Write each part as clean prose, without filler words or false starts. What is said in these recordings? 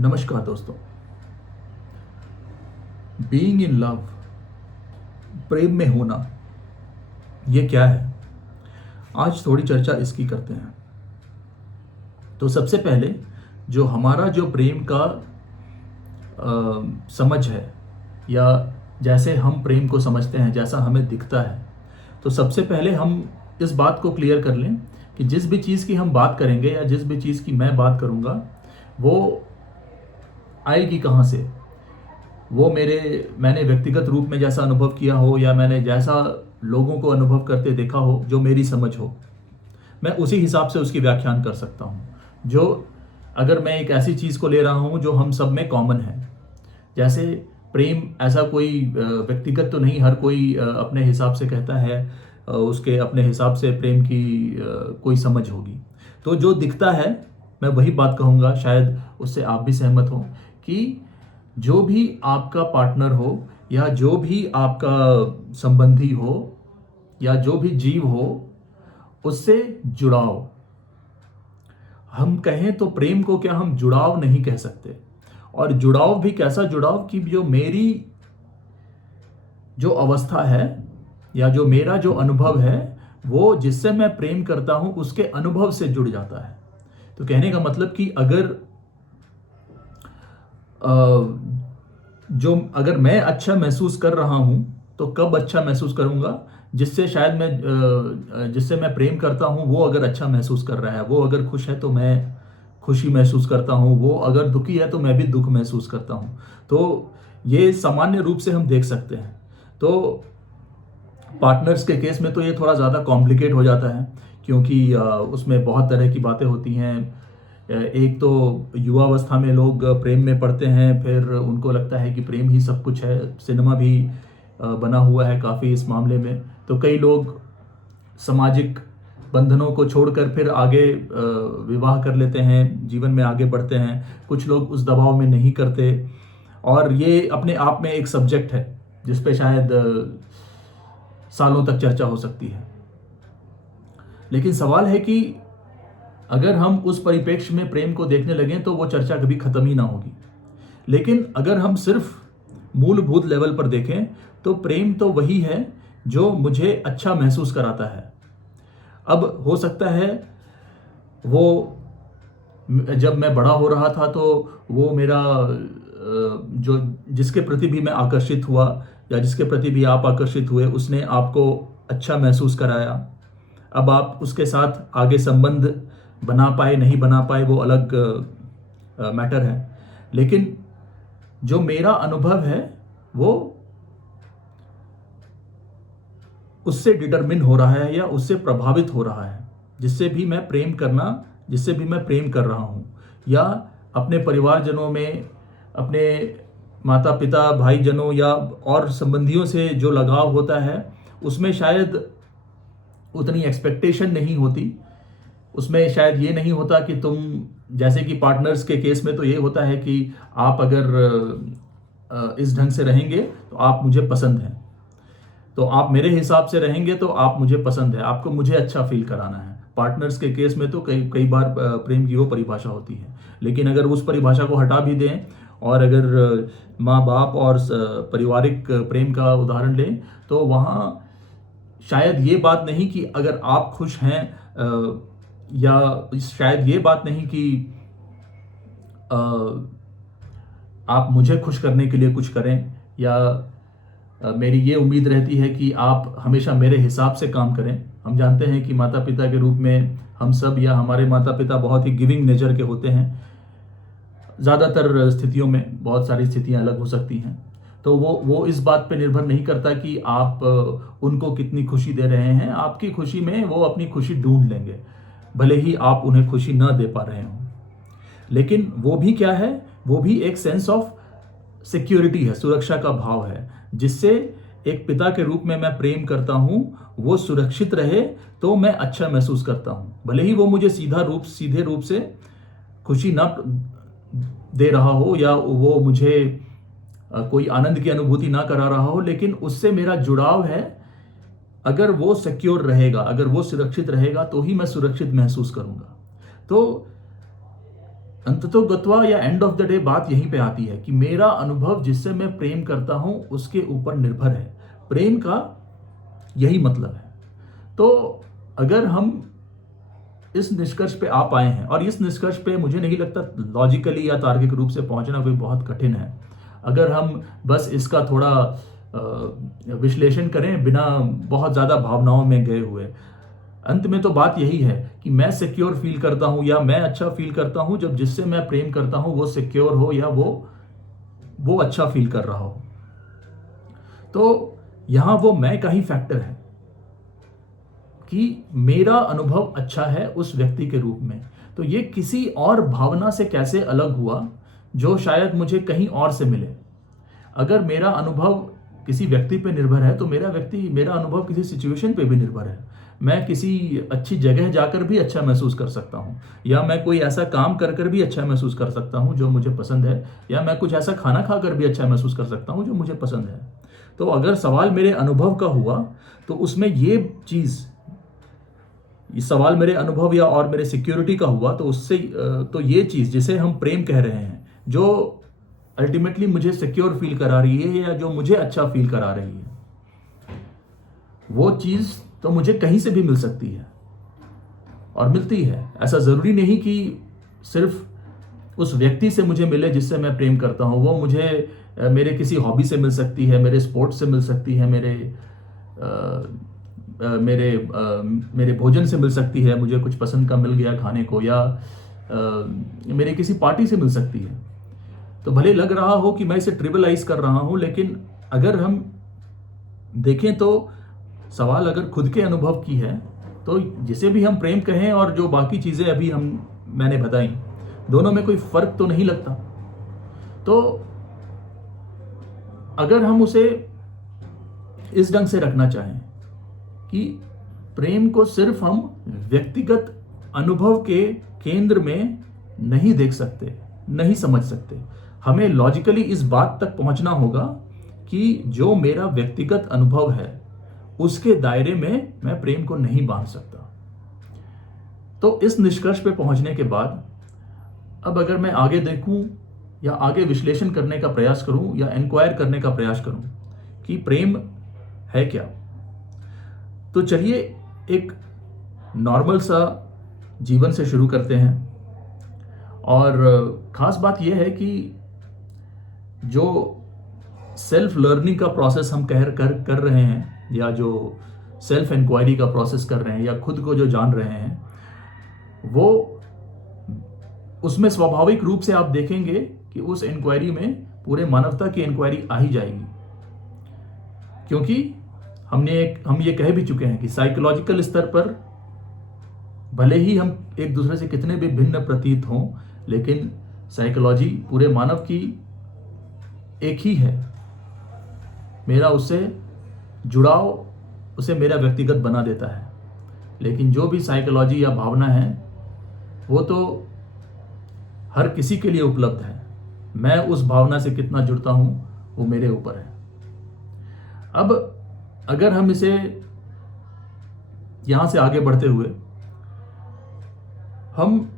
नमस्कार दोस्तों। Being in love, प्रेम में होना, ये क्या है? आज थोड़ी चर्चा इसकी करते हैं। तो सबसे पहले जो हमारा जो प्रेम का समझ है, या जैसे हम प्रेम को समझते हैं, जैसा हमें दिखता है, तो सबसे पहले हम इस बात को क्लियर कर लें कि जिस भी चीज़ की हम बात करेंगे या जिस भी चीज़ की मैं बात करूँगा, वो आएगी कहाँ से? वो मैंने व्यक्तिगत रूप में जैसा अनुभव किया हो, या मैंने जैसा लोगों को अनुभव करते देखा हो, जो मेरी समझ हो, मैं उसी हिसाब से उसकी व्याख्यान कर सकता हूँ। जो अगर मैं एक ऐसी चीज़ को ले रहा हूँ जो हम सब में कॉमन है, जैसे प्रेम, ऐसा कोई व्यक्तिगत तो नहीं, हर कोई अपने हिसाब से कहता है, उसके अपने हिसाब से प्रेम की कोई समझ होगी। तो जो दिखता है, मैं वही बात कहूँगा, शायद उससे आप भी सहमत हो, कि जो भी आपका पार्टनर हो, या जो भी आपका संबंधी हो, या जो भी जीव हो, उससे जुड़ाव, हम कहें तो प्रेम को क्या हम जुड़ाव नहीं कह सकते? और जुड़ाव भी कैसा जुड़ाव कि जो मेरी जो अवस्था है, या जो मेरा जो अनुभव है, वो जिससे मैं प्रेम करता हूं उसके अनुभव से जुड़ जाता है। तो कहने का मतलब कि अगर मैं अच्छा महसूस कर रहा हूं, तो कब अच्छा महसूस करूंगा? जिससे मैं प्रेम करता हूं, वो अगर अच्छा महसूस कर रहा है, वो अगर खुश है तो मैं खुशी महसूस करता हूं, वो अगर दुखी है तो मैं भी दुख महसूस करता हूं। तो ये सामान्य रूप से हम देख सकते हैं। तो पार्टनर्स के केस में तो ये थोड़ा ज़्यादा कॉम्प्लिकेट हो जाता है, क्योंकि उसमें बहुत तरह की बातें होती हैं। एक तो युवावस्था में लोग प्रेम में पड़ते हैं, फिर उनको लगता है कि प्रेम ही सब कुछ है। सिनेमा भी बना हुआ है काफ़ी इस मामले में। तो कई लोग सामाजिक बंधनों को छोड़कर फिर आगे विवाह कर लेते हैं, जीवन में आगे बढ़ते हैं। कुछ लोग उस दबाव में नहीं करते, और ये अपने आप में एक सब्जेक्ट है जिस पे शायद सालों तक चर्चा हो सकती है। लेकिन सवाल है कि अगर हम उस परिप्रेक्ष्य में प्रेम को देखने लगें तो वो चर्चा कभी खत्म ही ना होगी। लेकिन अगर हम सिर्फ मूलभूत लेवल पर देखें, तो प्रेम तो वही है जो मुझे अच्छा महसूस कराता है। अब हो सकता है वो जब मैं बड़ा हो रहा था, तो वो मेरा जो जिसके प्रति भी मैं आकर्षित हुआ, या जिसके प्रति भी आप आकर्षित हुए, उसने आपको अच्छा महसूस कराया। अब आप उसके साथ आगे संबंध बना पाए नहीं बना पाए, वो अलग मैटर है। लेकिन जो मेरा अनुभव है, वो उससे डिटरमिन हो रहा है, या उससे प्रभावित हो रहा है, जिससे भी मैं प्रेम कर रहा हूँ, या अपने परिवारजनों में, अपने माता पिता भाई जनों या और संबंधियों से जो लगाव होता है, उसमें शायद उतनी एक्सपेक्टेशन नहीं होती। उसमें शायद ये नहीं होता कि तुम, जैसे कि पार्टनर्स के केस में तो ये होता है कि आप अगर इस ढंग से रहेंगे तो आप मुझे पसंद हैं, तो आप मेरे हिसाब से रहेंगे तो आप मुझे पसंद है, आपको मुझे अच्छा फील कराना है। पार्टनर्स के केस में तो कई कई बार प्रेम की वो परिभाषा होती है। लेकिन अगर उस परिभाषा को हटा भी दें, और अगर माँ बाप और पारिवारिक प्रेम का उदाहरण लें, तो वहाँ शायद ये बात नहीं कि अगर आप खुश हैं, या शायद ये बात नहीं कि अ, आप मुझे खुश करने के लिए कुछ करें, या मेरी ये उम्मीद रहती है कि आप हमेशा मेरे हिसाब से काम करें। हम जानते हैं कि माता पिता के रूप में हम सब, या हमारे माता पिता बहुत ही गिविंग नेचर के होते हैं। ज़्यादातर स्थितियों में, बहुत सारी स्थितियां अलग हो सकती हैं। तो वो इस बात पे निर्भर नहीं करता कि आप उनको कितनी खुशी दे रहे हैं। आपकी खुशी में वो अपनी खुशी ढूंढ लेंगे, भले ही आप उन्हें खुशी न दे पा रहे हों। लेकिन वो भी क्या है? वो भी एक सेंस ऑफ सिक्योरिटी है, सुरक्षा का भाव है, जिससे एक पिता के रूप में मैं प्रेम करता हूं, वो सुरक्षित रहे तो मैं अच्छा महसूस करता हूं। भले ही वो मुझे सीधे रूप से खुशी ना दे रहा हो, या वो मुझे कोई आनंद की अनुभूति ना करा रहा हो, लेकिन उससे मेरा जुड़ाव है। अगर वो सिक्योर रहेगा, अगर वो सुरक्षित रहेगा, तो ही मैं सुरक्षित महसूस करूंगा। तो अंततोगत्वा या एंड ऑफ द डे बात यहीं पे आती है कि मेरा अनुभव जिससे मैं प्रेम करता हूं उसके ऊपर निर्भर है। प्रेम का यही मतलब है। तो अगर हम इस निष्कर्ष पे आ पाए हैं, और इस निष्कर्ष पे मुझे नहीं लगता लॉजिकली या तार्किक रूप से पहुंचना कोई बहुत कठिन है। अगर हम बस इसका थोड़ा विश्लेषण करें बिना बहुत ज़्यादा भावनाओं में गए हुए, अंत में तो बात यही है कि मैं सिक्योर फील करता हूं या मैं अच्छा फील करता हूं जब जिससे मैं प्रेम करता हूं वो सिक्योर हो या वो अच्छा फील कर रहा हो। तो यहां वो मैं का ही फैक्टर है कि मेरा अनुभव अच्छा है उस व्यक्ति के रूप में। तो ये किसी और भावना से कैसे अलग हुआ जो शायद मुझे कहीं और से मिले। अगर मेरा अनुभव किसी व्यक्ति पे निर्भर है तो मेरा अनुभव किसी सिचुएशन पे भी निर्भर है। मैं किसी अच्छी जगह जाकर भी अच्छा महसूस कर सकता हूँ, या मैं कोई ऐसा काम कर कर भी अच्छा महसूस कर सकता हूँ जो मुझे पसंद है, या मैं कुछ ऐसा खाना खाकर भी अच्छा महसूस कर सकता हूँ जो मुझे पसंद है। तो अगर सवाल मेरे अनुभव का हुआ तो उसमें ये सवाल मेरे अनुभव या और मेरे सिक्योरिटी का हुआ तो उससे तो ये चीज़ जिसे हम प्रेम कह रहे हैं, जो अल्टीमेटली मुझे सिक्योर फील करा रही है या जो मुझे अच्छा फील करा रही है, वो चीज़ तो मुझे कहीं से भी मिल सकती है और मिलती है। ऐसा ज़रूरी नहीं कि सिर्फ उस व्यक्ति से मुझे मिले जिससे मैं प्रेम करता हूँ। वो मुझे मेरे किसी हॉबी से मिल सकती है, मेरे स्पोर्ट्स से मिल सकती है, मेरे भोजन से मिल सकती है, मुझे कुछ पसंद का मिल गया खाने को, या मेरे किसी पार्टी से मिल सकती है। तो भले लग रहा हो कि मैं इसे ट्रिविलाइज कर रहा हूं, लेकिन अगर हम देखें तो सवाल अगर खुद के अनुभव की है तो जिसे भी हम प्रेम कहें और जो बाकी चीज़ें अभी मैंने बताई, दोनों में कोई फर्क तो नहीं लगता। तो अगर हम उसे इस ढंग से रखना चाहें कि प्रेम को सिर्फ हम व्यक्तिगत अनुभव के केंद्र में नहीं देख सकते, नहीं समझ सकते, हमें लॉजिकली इस बात तक पहुंचना होगा कि जो मेरा व्यक्तिगत अनुभव है उसके दायरे में मैं प्रेम को नहीं बांध सकता। तो इस निष्कर्ष पे पहुंचने के बाद अब अगर मैं आगे देखूं या आगे विश्लेषण करने का प्रयास करूं या इंक्वायर करने का प्रयास करूं कि प्रेम है क्या, तो चलिए एक नॉर्मल सा जीवन से शुरू करते हैं। और ख़ास बात यह है कि जो सेल्फ लर्निंग का प्रोसेस हम कर रहे हैं, या जो सेल्फ इंक्वायरी का प्रोसेस कर रहे हैं, या खुद को जो जान रहे हैं, वो उसमें स्वाभाविक रूप से आप देखेंगे कि उस इंक्वायरी में पूरे मानवता की इंक्वायरी आ ही जाएगी। क्योंकि हम ये कह भी चुके हैं कि साइकोलॉजिकल स्तर पर भले ही हम एक दूसरे से कितने भी भिन्न प्रतीत हों, लेकिन साइकोलॉजी पूरे मानव की एक ही है। मेरा उससे जुड़ाव उसे मेरा व्यक्तिगत बना देता है। लेकिन जो भी साइकोलॉजी या भावना है वो तो हर किसी के लिए उपलब्ध है। मैं उस भावना से कितना जुड़ता हूं वो मेरे ऊपर है। अब अगर हम इसे यहां से आगे बढ़ते हुए हम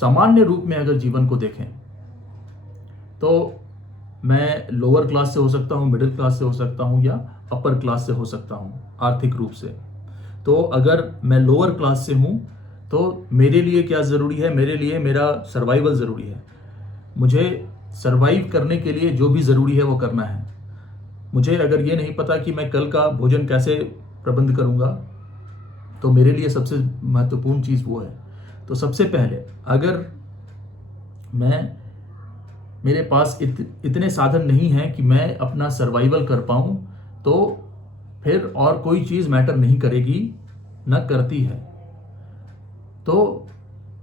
सामान्य रूप में अगर जीवन को देखें तो मैं लोअर क्लास से हो सकता हूं, मिडिल क्लास से हो सकता हूं, या अपर क्लास से हो सकता हूं आर्थिक रूप से। तो अगर मैं लोअर क्लास से हूं तो मेरे लिए क्या ज़रूरी है? मेरे लिए मेरा सर्वाइवल ज़रूरी है। मुझे सर्वाइव करने के लिए जो भी ज़रूरी है वो करना है। मुझे अगर ये नहीं पता कि मैं कल का भोजन कैसे प्रबंध करूँगा, तो मेरे लिए सबसे महत्वपूर्ण चीज़ वो है। तो सबसे पहले अगर मेरे पास इतने साधन नहीं हैं कि मैं अपना सर्वाइवल कर पाऊँ, तो फिर और कोई चीज़ मैटर नहीं करेगी, न करती है। तो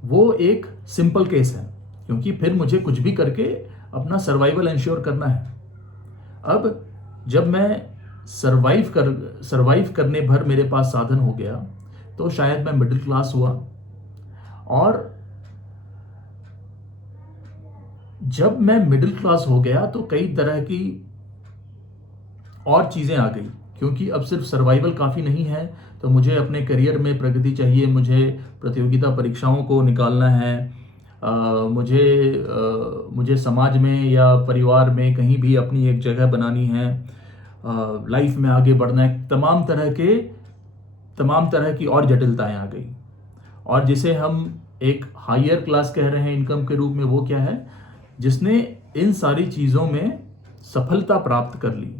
वो एक सिंपल केस है, क्योंकि फिर मुझे कुछ भी करके अपना सर्वाइवल इंश्योर करना है। अब जब मैं सर्वाइव करने भर मेरे पास साधन हो गया तो शायद मैं मिडिल क्लास हुआ। और जब मैं मिडिल क्लास हो गया तो कई तरह की और चीज़ें आ गई, क्योंकि अब सिर्फ सर्वाइवल काफ़ी नहीं है। तो मुझे अपने करियर में प्रगति चाहिए, मुझे प्रतियोगिता परीक्षाओं को निकालना है, मुझे समाज में या परिवार में कहीं भी अपनी एक जगह बनानी है, लाइफ में आगे बढ़ना है, तमाम तरह की और जटिलताएं आ गई। और जिसे हम एक हायर क्लास कह रहे हैं इनकम के रूप में, वो क्या है? जिसने इन सारी चीज़ों में सफलता प्राप्त कर ली,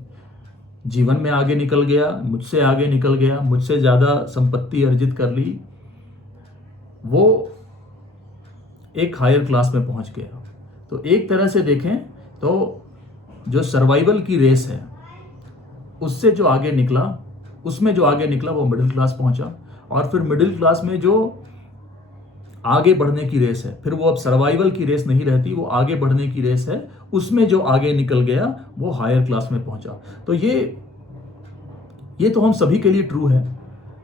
जीवन में आगे निकल गया, मुझसे आगे निकल गया, मुझसे ज़्यादा संपत्ति अर्जित कर ली, वो एक हायर क्लास में पहुंच गया। तो एक तरह से देखें तो जो सर्वाइवल की रेस है उससे जो आगे निकला, उसमें जो आगे निकला वो मिडिल क्लास पहुंचा। और फिर मिडिल क्लास में जो आगे बढ़ने की रेस है, फिर वो अब सर्वाइवल की रेस नहीं रहती, वो आगे बढ़ने की रेस है, उसमें जो आगे निकल गया वो हायर क्लास में पहुंचा। तो ये तो हम सभी के लिए ट्रू है।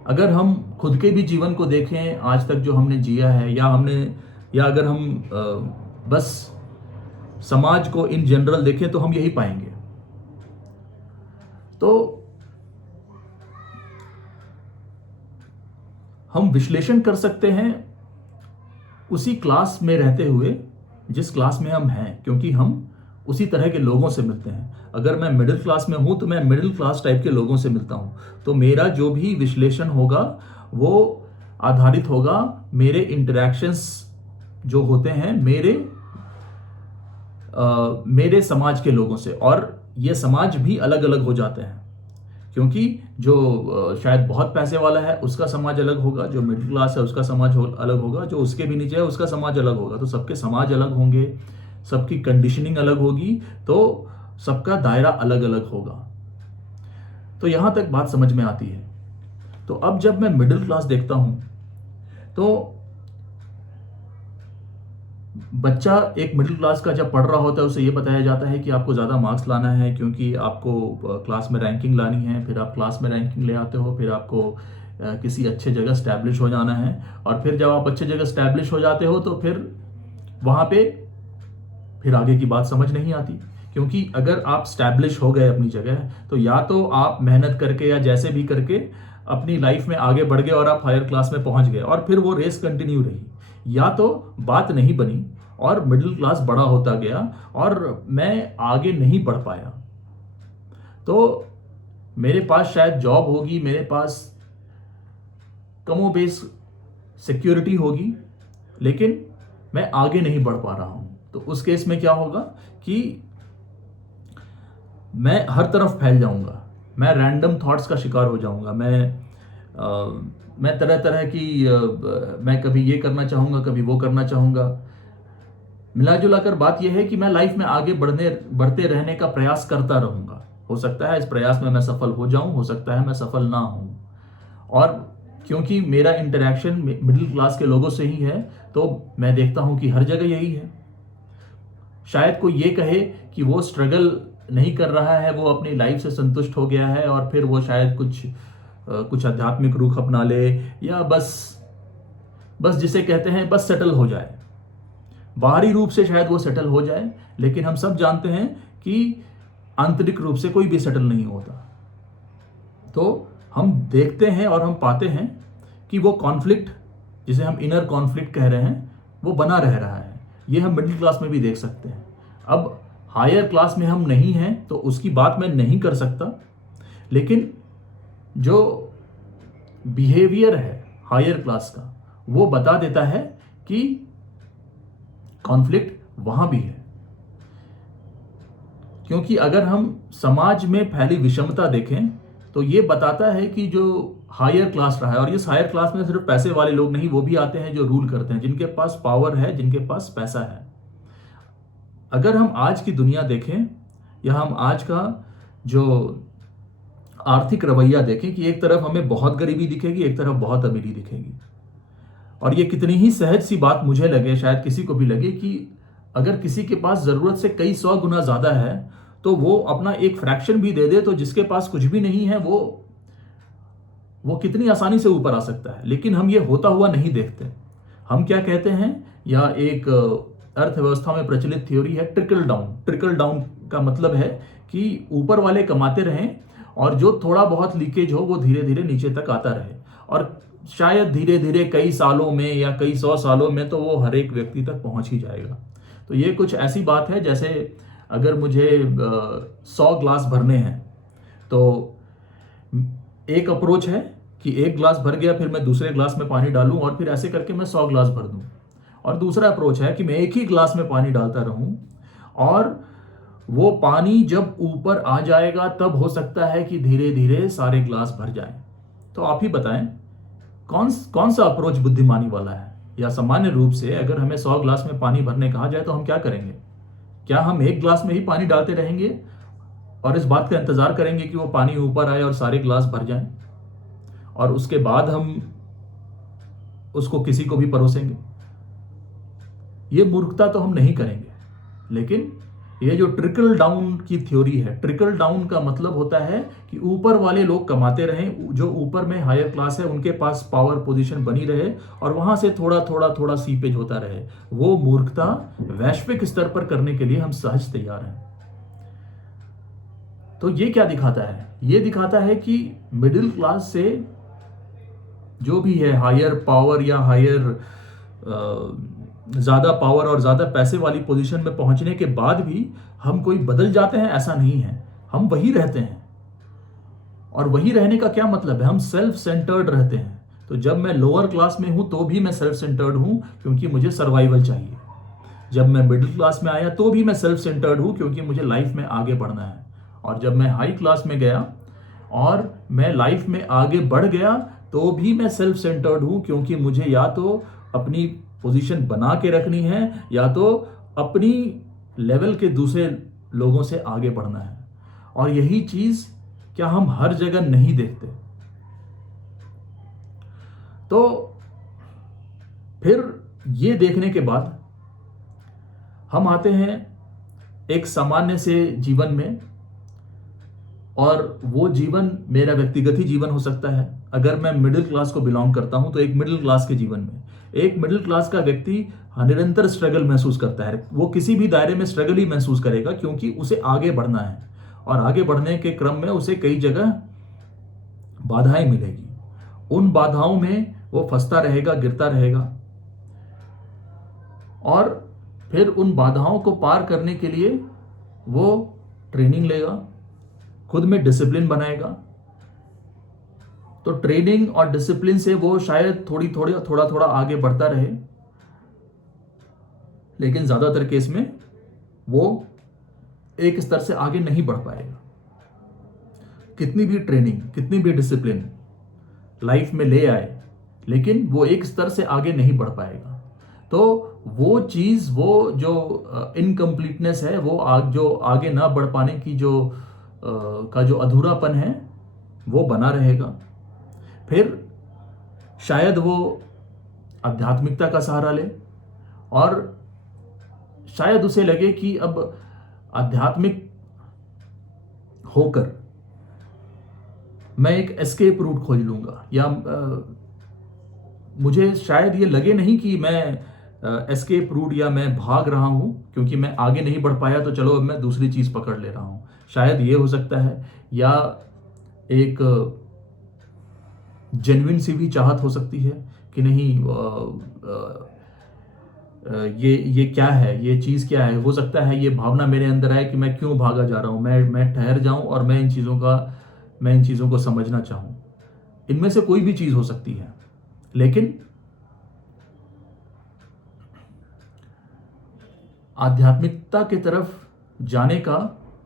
अगर हम खुद के भी जीवन को देखें, आज तक जो हमने जिया है, या अगर हम बस समाज को इन जनरल देखें तो हम यही पाएंगे। तो हम विश्लेषण कर सकते हैं उसी क्लास में रहते हुए जिस क्लास में हम हैं, क्योंकि हम उसी तरह के लोगों से मिलते हैं। अगर मैं मिडिल क्लास में हूं तो मैं मिडिल क्लास टाइप के लोगों से मिलता हूं, तो मेरा जो भी विश्लेषण होगा वो आधारित होगा मेरे इंटरैक्शंस जो होते हैं मेरे समाज के लोगों से। और ये समाज भी अलग अलग हो जाते हैं, क्योंकि जो शायद बहुत पैसे वाला है उसका समाज अलग होगा, जो मिडिल क्लास है उसका समाज अलग होगा, जो उसके भी नीचे है उसका समाज अलग होगा। तो सबके समाज अलग होंगे, सबकी कंडीशनिंग अलग होगी, तो सबका दायरा अलग अलग होगा। तो यहां तक बात समझ में आती है। तो अब जब मैं मिडिल क्लास देखता हूं तो बच्चा एक मिडिल क्लास का जब पढ़ रहा होता है उसे ये बताया जाता है कि आपको ज़्यादा मार्क्स लाना है, क्योंकि आपको क्लास में रैंकिंग लानी है। फिर आप क्लास में रैंकिंग ले आते हो, फिर आपको किसी अच्छे जगह स्टैब्लिश हो जाना है। और फिर जब आप अच्छे जगह स्टैब्लिश हो जाते हो तो फिर वहाँ पे फिर आगे की बात समझ नहीं आती, क्योंकि अगर आप स्टैब्लिश हो गए अपनी जगह तो या तो आप मेहनत करके या जैसे भी करके अपनी लाइफ में आगे बढ़ गए और आप हायर क्लास में पहुंच गए और फिर वो रेस कंटिन्यू रही, या तो बात नहीं बनी और मिडिल क्लास बड़ा होता गया और मैं आगे नहीं बढ़ पाया। तो मेरे पास शायद जॉब होगी, मेरे पास कमोबेश सिक्योरिटी होगी, लेकिन मैं आगे नहीं बढ़ पा रहा हूं। तो उस केस में क्या होगा कि मैं हर तरफ फैल जाऊंगा, मैं रैंडम थॉट्स का शिकार हो जाऊंगा, मैं तरह तरह की मैं कभी ये करना चाहूंगा, कभी वो करना चाहूंगा। मिला जुला कर बात यह है कि मैं लाइफ में आगे बढ़ते रहने का प्रयास करता रहूंगा। हो सकता है इस प्रयास में मैं सफल हो जाऊं, हो सकता है मैं सफल ना हूं। और क्योंकि मेरा इंटरेक्शन मिडिल क्लास के लोगों से ही है, तो मैं देखता हूं कि हर जगह यही है। शायद कोई ये कहे कि वो स्ट्रगल नहीं कर रहा है, वो अपनी लाइफ से संतुष्ट हो गया है और फिर वो शायद कुछ आध्यात्मिक रुख अपना ले, या बस जिसे कहते हैं बस सेटल हो जाए। बाहरी रूप से शायद वो सेटल हो जाए, लेकिन हम सब जानते हैं कि आंतरिक रूप से कोई भी सेटल नहीं होता। तो हम देखते हैं और हम पाते हैं कि वो कॉन्फ्लिक्ट, जिसे हम इनर कॉन्फ्लिक्ट कह रहे हैं, वो बना रह रहा है। ये हम मिडिल क्लास में भी देख सकते हैं। अब हायर क्लास में हम नहीं हैं तो उसकी बात मैं नहीं कर सकता, लेकिन जो बिहेवियर है हायर क्लास का वो बता देता है कि कॉन्फ्लिक्ट वहां भी है। क्योंकि अगर हम समाज में फैली विषमता देखें तो ये बताता है कि जो हायर क्लास रहा है, और इस हायर क्लास में सिर्फ पैसे वाले लोग नहीं, वो भी आते हैं जो रूल करते हैं, जिनके पास पावर है, जिनके पास पैसा है। अगर हम आज की दुनिया देखें या हम आज का जो आर्थिक रवैया देखें कि एक तरफ हमें बहुत गरीबी दिखेगी, एक तरफ बहुत अमीरी दिखेगी। और ये कितनी ही सहज सी बात मुझे लगे, शायद किसी को भी लगे, कि अगर किसी के पास जरूरत से कई 100 गुना ज्यादा है तो वो अपना एक फ्रैक्शन भी दे दे तो जिसके पास कुछ भी नहीं है वो कितनी आसानी से ऊपर आ सकता है। लेकिन हम ये होता हुआ नहीं देखते। हम क्या कहते हैं, या एक अर्थव्यवस्था में प्रचलित थ्योरी है ट्रिकल डाउन। ट्रिकल डाउन का मतलब है कि ऊपर वाले कमाते रहें और जो थोड़ा बहुत लीकेज हो वो धीरे धीरे नीचे तक आता रहे। और शायद धीरे धीरे कई सालों में या कई 100 सालों में तो वो हर एक व्यक्ति तक पहुंच ही जाएगा। तो ये कुछ ऐसी बात है जैसे अगर मुझे 100 ग्लास भरने हैं तो एक अप्रोच है कि एक ग्लास भर गया, फिर मैं दूसरे ग्लास में पानी डालूं और फिर ऐसे करके मैं 100 ग्लास भर दूं। और दूसरा अप्रोच है कि मैं एक ही ग्लास में पानी डालता रहूं और वो पानी जब ऊपर आ जाएगा तब हो सकता है कि धीरे धीरे सारे ग्लास भर जाएं। तो आप ही बताएं कौन कौन सा अप्रोच बुद्धिमानी वाला है? या सामान्य रूप से अगर हमें 100 ग्लास में पानी भरने कहा जाए तो हम क्या करेंगे? क्या हम एक ग्लास में ही पानी डालते रहेंगे और इस बात का इंतजार करेंगे कि वो पानी ऊपर आए और सारे ग्लास भर जाएं और उसके बाद हम उसको किसी को भी परोसेंगे? ये मूर्खता तो हम नहीं करेंगे। लेकिन ये जो ट्रिकल डाउन की थ्योरी है, ट्रिकल डाउन का मतलब होता है कि ऊपर वाले लोग कमाते रहें, जो ऊपर में हायर क्लास है उनके पास पावर पोजीशन बनी रहे और वहां से थोड़ा थोड़ा थोड़ा सीपेज होता रहे। वो मूर्खता वैश्विक स्तर पर करने के लिए हम सहज तैयार हैं। तो ये क्या दिखाता है? ये दिखाता है कि मिडिल क्लास से जो भी है हायर पावर या हायर ज्यादा पावर और ज्यादा पैसे वाली पोजीशन में पहुंचने के बाद भी हम कोई बदल जाते हैं, ऐसा नहीं है। हम वही रहते हैं। और वही रहने का क्या मतलब है? हम सेल्फ सेंटर्ड रहते हैं। तो जब मैं लोअर क्लास में हूं तो भी मैं सेल्फ सेंटर्ड हूं क्योंकि मुझे सर्वाइवल चाहिए। जब मैं मिडिल क्लास में आया तो भी मैं सेल्फ सेंटर्ड हूं क्योंकि मुझे लाइफ में आगे बढ़ना है। और जब मैं हाई क्लास में गया और मैं लाइफ में आगे बढ़ गया तो भी मैं सेल्फ सेंटर्ड हूं क्योंकि मुझे या तो अपनी पोजीशन बना के रखनी है या तो अपनी लेवल के दूसरे लोगों से आगे बढ़ना है। और यही चीज क्या हम हर जगह नहीं देखते? तो फिर ये देखने के बाद हम आते हैं एक सामान्य से जीवन में, और वो जीवन मेरा व्यक्तिगत ही जीवन हो सकता है। अगर मैं मिडिल क्लास को बिलोंग करता हूं तो एक मिडिल क्लास के जीवन में एक मिडिल क्लास का व्यक्ति निरंतर स्ट्रगल महसूस करता है। वो किसी भी दायरे में स्ट्रगल ही महसूस करेगा क्योंकि उसे आगे बढ़ना है और आगे बढ़ने के क्रम में उसे कई जगह बाधाएं मिलेगी। उन बाधाओं में वो फंसता रहेगा, गिरता रहेगा और फिर उन बाधाओं को पार करने के लिए वो ट्रेनिंग लेगा, खुद में डिसिप्लिन बनाएगा। तो ट्रेनिंग और डिसिप्लिन से वो शायद थोड़ा थोड़ा आगे बढ़ता रहे, लेकिन ज्यादातर केस में वो एक स्तर से आगे नहीं बढ़ पाएगा। कितनी भी ट्रेनिंग, कितनी भी डिसिप्लिन लाइफ में ले आए, लेकिन वो एक स्तर से आगे नहीं बढ़ पाएगा। तो वो चीज, वो जो इनकम्प्लीटनेस है, वो जो आगे ना बढ़ पाने की जो अधूरापन है वो बना रहेगा। फिर शायद वो आध्यात्मिकता का सहारा ले और शायद उसे लगे कि अब आध्यात्मिक होकर मैं एक एस्केप रूट खोज लूंगा, या मुझे शायद ये लगे नहीं कि मैं एस्केप रूट या मैं भाग रहा हूं क्योंकि मैं आगे नहीं बढ़ पाया तो चलो अब मैं दूसरी चीज पकड़ ले रहा हूं। शायद ये हो सकता है, या एक जेन्युइन सी भी चाहत हो सकती है कि नहीं, ये क्या है, ये चीज क्या है। हो सकता है ये भावना मेरे अंदर आए कि मैं क्यों भागा जा रहा हूं, मैं ठहर जाऊं और मैं इन चीजों को समझना चाहूं। इनमें से कोई भी चीज हो सकती है, लेकिन आध्यात्मिकता की तरफ जाने का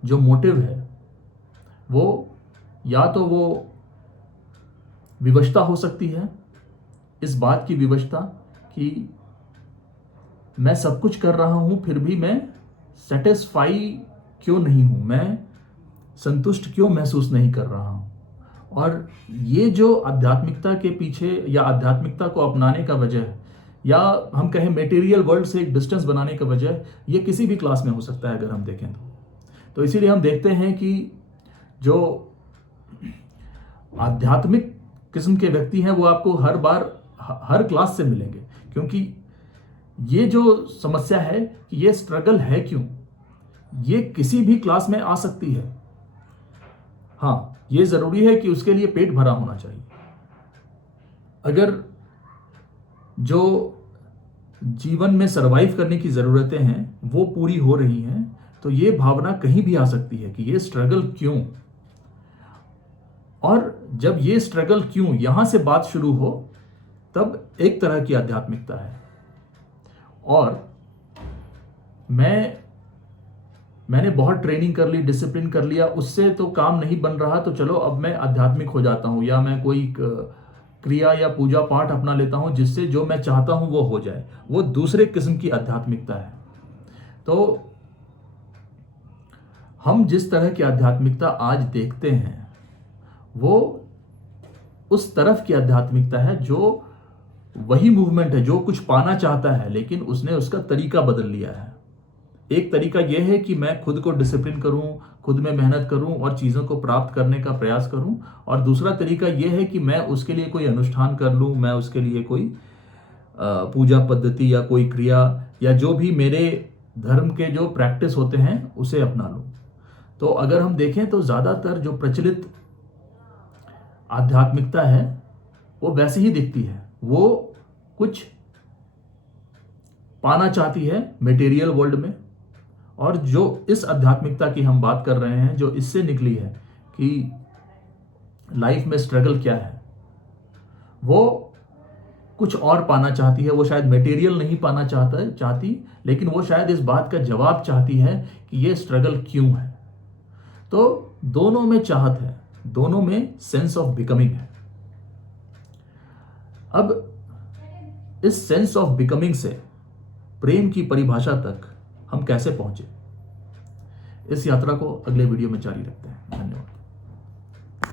जो मोटिव है वो या तो वो विवशता हो सकती है, इस बात की विवशता कि मैं सब कुछ कर रहा हूं फिर भी मैं सेटिस्फाई क्यों नहीं हूं, मैं संतुष्ट क्यों महसूस नहीं कर रहा हूं। और ये जो आध्यात्मिकता के पीछे या आध्यात्मिकता को अपनाने का वजह, या हम कहें मटेरियल वर्ल्ड से एक डिस्टेंस बनाने का वजह, ये किसी भी क्लास में हो सकता है अगर हम देखें तो इसीलिए हम देखते हैं कि जो आध्यात्मिक किस्म के व्यक्ति हैं वो आपको हर बार हर क्लास से मिलेंगे, क्योंकि ये जो समस्या है कि ये स्ट्रगल है क्यों, ये किसी भी क्लास में आ सकती है। हाँ, ये जरूरी है कि उसके लिए पेट भरा होना चाहिए। अगर जो जीवन में सरवाइव करने की ज़रूरतें हैं वो पूरी हो रही हैं, तो ये भावना कहीं भी आ सकती है कि ये स्ट्रगल क्यों। और जब ये स्ट्रगल क्यों यहां से बात शुरू हो, तब एक तरह की आध्यात्मिकता है। और मैंने बहुत ट्रेनिंग कर ली, डिसिप्लिन कर लिया, उससे तो काम नहीं बन रहा, तो चलो अब मैं आध्यात्मिक हो जाता हूं, या मैं कोई क्रिया या पूजा पाठ अपना लेता हूं जिससे जो मैं चाहता हूं वो हो जाए। वो दूसरे किस्म की आध्यात्मिकता है। तो हम जिस तरह की आध्यात्मिकता आज देखते हैं वो उस तरफ की आध्यात्मिकता है, जो वही मूवमेंट है जो कुछ पाना चाहता है लेकिन उसने उसका तरीका बदल लिया है। एक तरीका यह है कि मैं खुद को डिसिप्लिन करूं, खुद में मेहनत करूं और चीज़ों को प्राप्त करने का प्रयास करूं। और दूसरा तरीका यह है कि मैं उसके लिए कोई अनुष्ठान कर लूं, मैं उसके लिए कोई पूजा पद्धति या कोई क्रिया या जो भी मेरे धर्म के जो प्रैक्टिस होते हैं उसे अपना लूं। तो अगर हम देखें तो ज़्यादातर जो प्रचलित आध्यात्मिकता है वो वैसे ही दिखती है। वो कुछ पाना चाहती है मटेरियल वर्ल्ड में। और जो इस आध्यात्मिकता की हम बात कर रहे हैं, जो इससे निकली है कि लाइफ में स्ट्रगल क्या है, वो कुछ और पाना चाहती है। वो शायद मटेरियल नहीं पाना चाहती, लेकिन वो शायद इस बात का जवाब चाहती है कि ये स्ट्रगल क्यों है। तो दोनों में चाहत है, दोनों में सेंस ऑफ बिकमिंग है। अब इस सेंस ऑफ बिकमिंग से प्रेम की परिभाषा तक हम कैसे पहुंचे, इस यात्रा को अगले वीडियो में जारी रखते हैं। धन्यवाद।